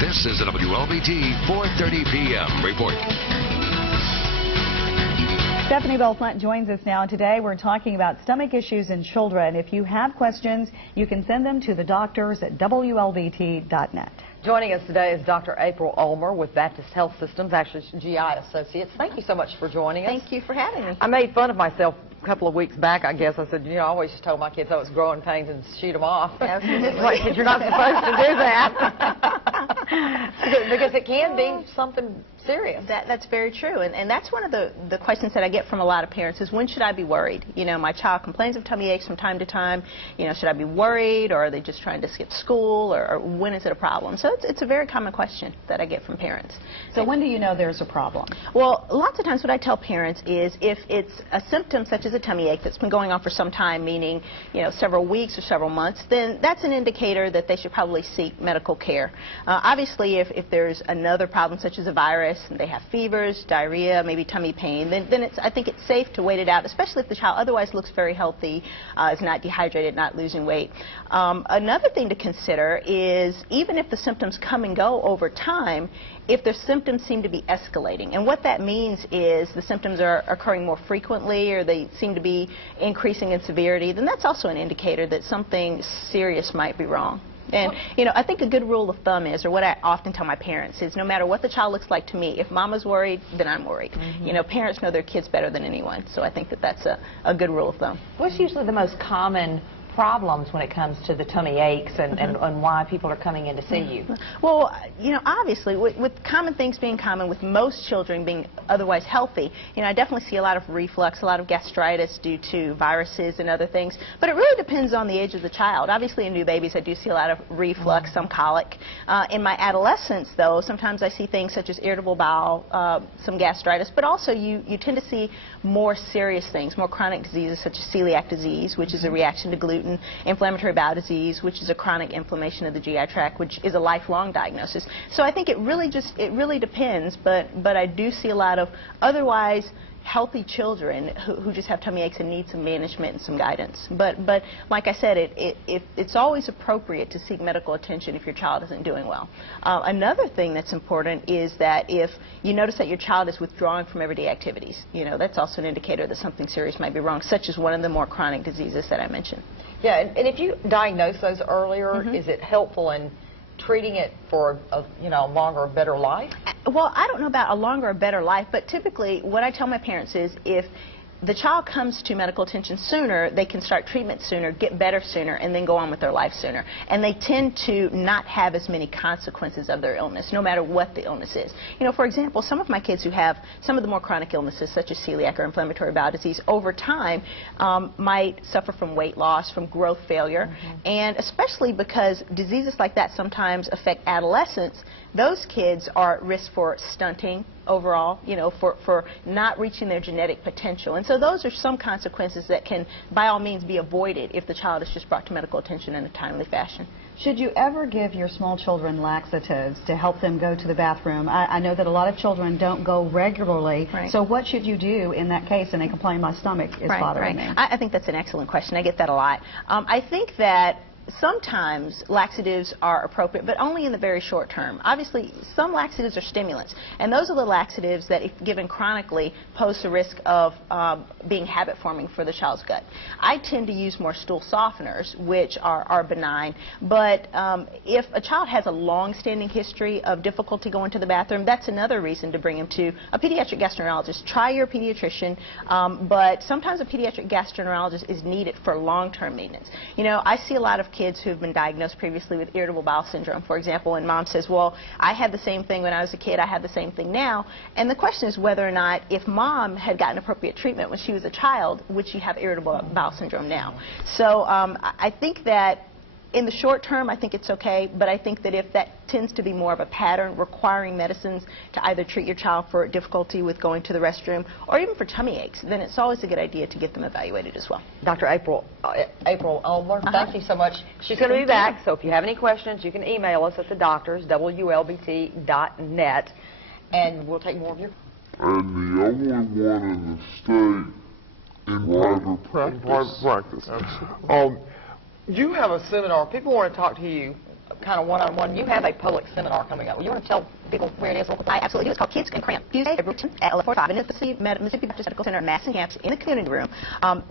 This is a WLBT 4:30 p.m. report. Stephanie Belfont joins us now. Today we're talking about stomach issues in children. If you have questions, you can send them to the doctors at wlbt.net. Joining us today is Dr. April Ulmer with Baptist Health Systems, actually GI Associates. Thank you so much for joining us. Thank you for having me. I made fun of myself a couple of weeks back, I guess. I said, you know, I always just told my kids I was growing pains and shoot them off. Absolutely. Like, you're not supposed to do that. Because it can be something serious. That's very true, and that's one of the questions that I get from a lot of parents is, when should I be worried? You know, my child complains of tummy aches from time to time. You know, should I be worried, or are they just trying to skip school, or when is it a problem? So it's a very common question that I get from parents. So when do you know there's a problem? Well, lots of times what I tell parents is, if it's a symptom such as a tummy ache that's been going on for some time, meaning, you know, several weeks or several months, then that's an indicator that they should probably seek medical care. Obviously, if there's another problem such as a virus, and they have fevers, diarrhea, maybe tummy pain, then I think it's safe to wait it out, especially if the child otherwise looks very healthy, is not dehydrated, not losing weight. Another thing to consider is, even if the symptoms come and go over time, if the symptoms seem to be escalating. And what that means is the symptoms are occurring more frequently, or they seem to be increasing in severity, then that's also an indicator that something serious might be wrong. And, you know, I think a good rule of thumb is, or what I often tell my parents is, no matter what the child looks like to me, if mama's worried, then I'm worried. You know, parents know their kids better than anyone, so I think that that's a good rule of thumb. What's usually the most common problems when it comes to the tummy aches and why people are coming in to see you? Well, you know, obviously, with common things being common, with most children being otherwise healthy, you know, I definitely see a lot of reflux, a lot of gastritis due to viruses and other things, but it really depends on the age of the child. Obviously, in new babies, I do see a lot of reflux, some colic. In my adolescents, though, sometimes I see things such as irritable bowel, some gastritis, but also you tend to see more serious things, more chronic diseases such as celiac disease, which is a reaction to gluten, inflammatory bowel disease, which is a chronic inflammation of the GI tract, which is a lifelong diagnosis. So I think it really depends, but I do see a lot of otherwise healthy children who just have tummy aches and need some management and some guidance. But like I said, it's always appropriate to seek medical attention if your child isn't doing well. Another thing that's important is that if you notice that your child is withdrawing from everyday activities, you know, that's also an indicator that something serious might be wrong, such as one of the more chronic diseases that I mentioned. Yeah, and if you diagnose those earlier, is it helpful in treating it for a longer, better life? Well, I don't know about a longer or better life, but typically what I tell my parents is, if the child comes to medical attention sooner, they can start treatment sooner, get better sooner, and then go on with their life sooner. And they tend to not have as many consequences of their illness, no matter what the illness is. You know, for example, some of my kids who have some of the more chronic illnesses, such as celiac or inflammatory bowel disease, over time might suffer from weight loss, from growth failure, and especially because diseases like that sometimes affect adolescents, those kids are at risk for stunting overall, you know, for not reaching their genetic potential. And so those are some consequences that can, by all means, be avoided if the child is just brought to medical attention in a timely fashion. Should you ever give your small children laxatives to help them go to the bathroom? I know that a lot of children don't go regularly, so what should you do in that case? And they complain, my stomach is bothering me. I think that's an excellent question. I get that a lot. I think that sometimes laxatives are appropriate, but only in the very short term. Obviously, some laxatives are stimulants, and those are the laxatives that, if given chronically, pose the risk of being habit-forming for the child's gut. I tend to use more stool softeners, which are benign, but if a child has a long-standing history of difficulty going to the bathroom, that's another reason to bring him to a pediatric gastroenterologist. Try your pediatrician, but sometimes a pediatric gastroenterologist is needed for long-term maintenance. You know, I see a lot of kids who have been diagnosed previously with irritable bowel syndrome, for example, and mom says, well, I had the same thing when I was a kid, I have the same thing now. And the question is whether or not, if mom had gotten appropriate treatment when she was a child, would she have irritable bowel syndrome now? So I think that in the short term, I think it's okay, but I think that if that tends to be more of a pattern requiring medicines to either treat your child for difficulty with going to the restroom or even for tummy aches, then it's always a good idea to get them evaluated as well. Dr. April Ulmer, thank you so much. She's going to be back, so if you have any questions, you can email us at the doctors, wlbt.net, and we'll take more of your... And the only one in the state in private practice. Absolutely. You have a seminar. People want to talk to you kind of one-on-one. You have a public seminar coming up. You want to tell people where it is? I absolutely do. It's called Kids Can Cramp. Tuesday, February 10th at 11:45 in the Mississippi Baptist Medical Center, Madison campus, in the community room.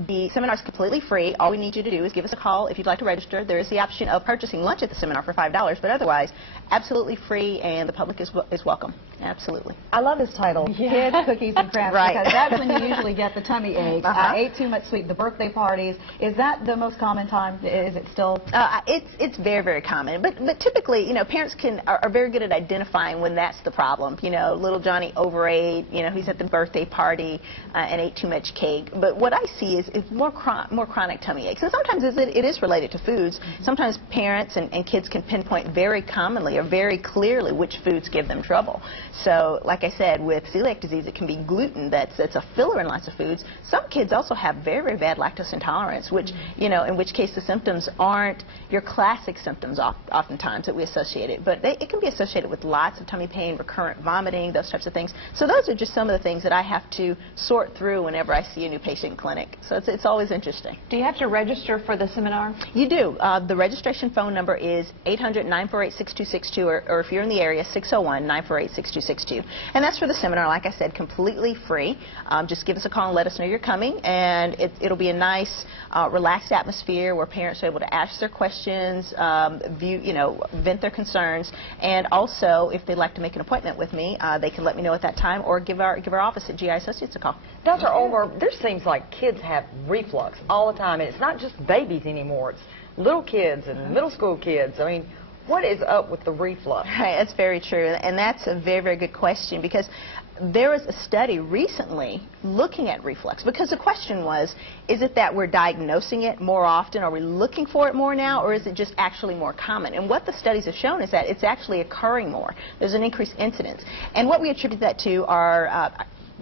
The seminar is completely free. All we need you to do is give us a call if you'd like to register. There is the option of purchasing lunch at the seminar for $5, but otherwise, absolutely free, and the public is welcome. Absolutely. I love this title, Kids, Cookies, and Cramps, Right. because that's when you usually get the tummy aches. Ate too much sweet, the birthday parties. Is that the most common time? Is it still? It's very, very common. But typically, you know, parents are very good at identifying when that's the problem. You know, little Johnny overate, you know, he's at the birthday party and ate too much cake. But what I see is more chronic tummy aches. And sometimes it is related to foods. Sometimes parents and kids can pinpoint very commonly or very clearly which foods give them trouble. So, like I said, with celiac disease, it can be gluten that's a filler in lots of foods. Some kids also have very, very bad lactose intolerance, which, you know, in which case the symptoms aren't your classic symptoms oftentimes that we associate it. But it can be associated with lots of tummy pain, recurrent vomiting, those types of things. So those are just some of the things that I have to sort through whenever I see a new patient in clinic. So it's always interesting. Do you have to register for the seminar? You do. The registration phone number is 800-948-6262, or if you're in the area, 601-948-6262. And that's for the seminar, like I said, completely free. Just give us a call and let us know you're coming, and it'll be a nice, relaxed atmosphere where parents are able to ask their questions, vent their concerns, and also, if they'd like to make an appointment with me, they can let me know at that time or give our office at GI Associates a call. Dr. Ulmer, there seems like kids have reflux all the time, and it's not just babies anymore. It's little kids and middle school kids. I mean, what is up with the reflux? Right, that's very true, and that's a very, very good question, because there was a study recently looking at reflux, because the question was, is it that we're diagnosing it more often, are we looking for it more now, or is it just actually more common? And what the studies have shown is that it's actually occurring more. There's an increased incidence. And what we attribute that to are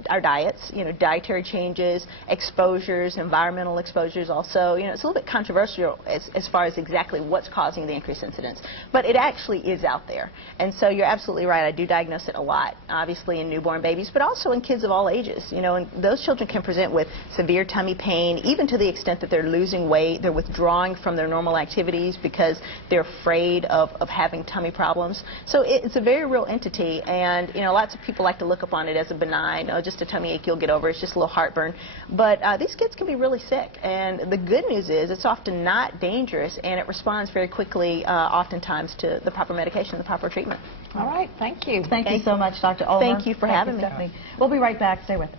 our diets, you know, dietary changes, exposures, environmental exposures also. You know, it's a little bit controversial as far as exactly what's causing the increased incidence, but it actually is out there. And so you're absolutely right. I do diagnose it a lot, obviously in newborn babies, but also in kids of all ages. You know, and those children can present with severe tummy pain, even to the extent that they're losing weight, they're withdrawing from their normal activities because they're afraid of having tummy problems. So it's a very real entity, and, you know, lots of people like to look upon it as a benign, just a tummy ache, you'll get over, it's just a little heartburn. But these kids can be really sick, and the good news is it's often not dangerous, and it responds very quickly, oftentimes, to the proper medication, the proper treatment. All right, thank you. Thank you so much, Dr. Ulmer. Thank you for having me. Stephanie. We'll be right back. Stay with us.